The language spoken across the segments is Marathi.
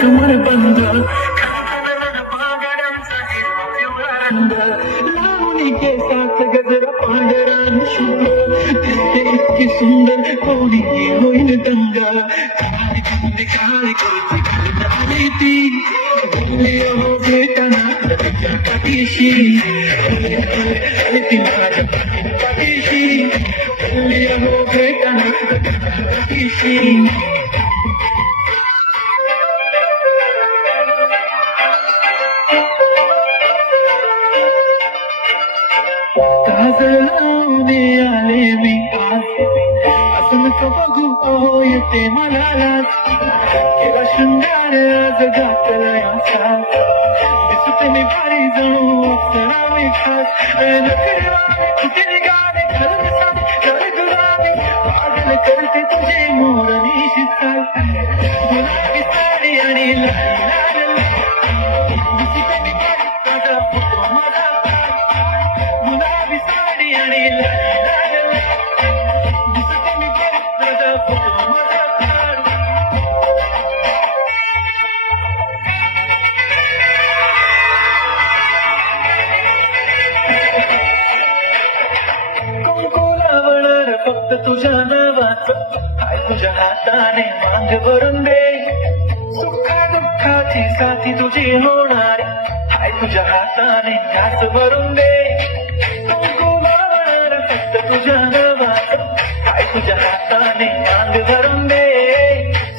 कमर बंद लावणी के साथ गजरा पांढरा इतकी सुंदर कोणी होईल दंगा काळी करती ती हो भेटना पाठीशी ती माझ्या पाठीशी हो भेटना पाठीशी काजळावणे आले मी आज असं नको बघू येते मला लाज केव्हा शृंगार आज घातला असा दिसते मी भारी जणू अक्षरावे खास नखरवाले कुठे निघाले खरं सांग खरं गुलाबी पागल करते तुझे मोरणी शिकाय गुलाबी साडी आणि लाल लाल दिसते मी भारी माझा फोटो माझा गुलाबी साडी आणि लाल लाल दिसते मी भारी माझा फोटो माझा फक्त तुझ्या नावाचं हाय तुझ्या हाताने मांग भरून दे सुखा दुःखाची साथी तुझी होणार हाय तुझ्या हाताने घास भरून दे कुंकुमावर फक्त तुझ्या नावाचं हाय तुझ्या हाताने मांग भरून दे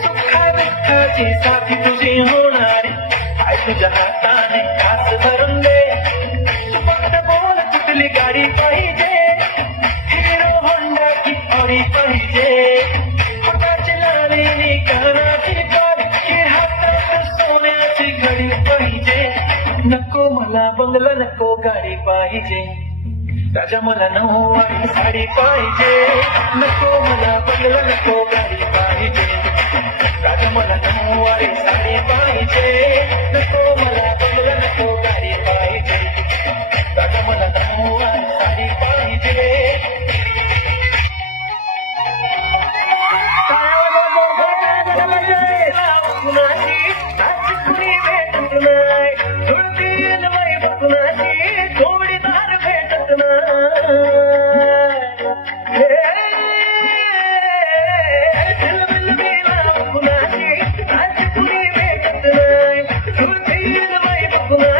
सुखा दुःखाची साथी तुझी होणार हाय तुझ्या हाताने घास भरून दे तू फक्त बोल कुठली गाडी पाहिजे पाहिजे हाताची लावणी कानाची काठी हातात सोन्याची घडी पाहिजे नको मला बंगला नको गाडी पाहिजे राजा मला नऊवारी साडी पाहिजे नको मला बंगला नको गाडी पाहिजे राजा मला नऊवारी साडी पाहिजे नको मला बंगला नको गाडी पाहिजे राजा मला नऊवारी साडी पाहिजे जोडीदार भेटत नाही भेटत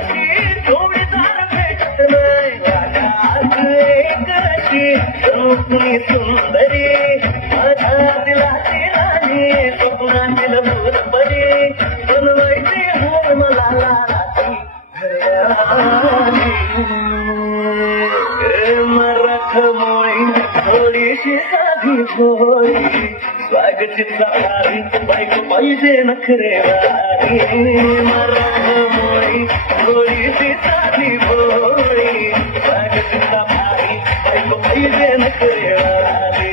नाही जोडीदार भेटत नाही सुंदरी माझ्या दिलाची राणी स्वप्नातील भूतपरी बनवायची हो मला लालाची मराठ मोळी थोडीशी साधी भोळी स्वागती साडी बायको पाहिजे नखरेवारी मराठ मोळी थोडीशी साधी भोळी स्वागती साडी बायको पाहिजे नखरेवारी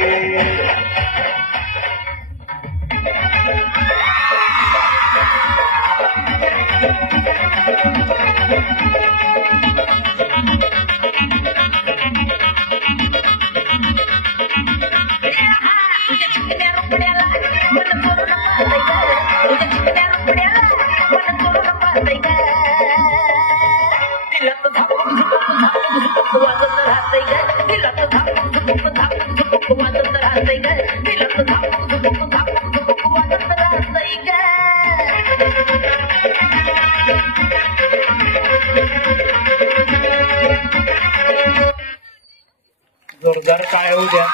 जोरदार काय होऊ द्या.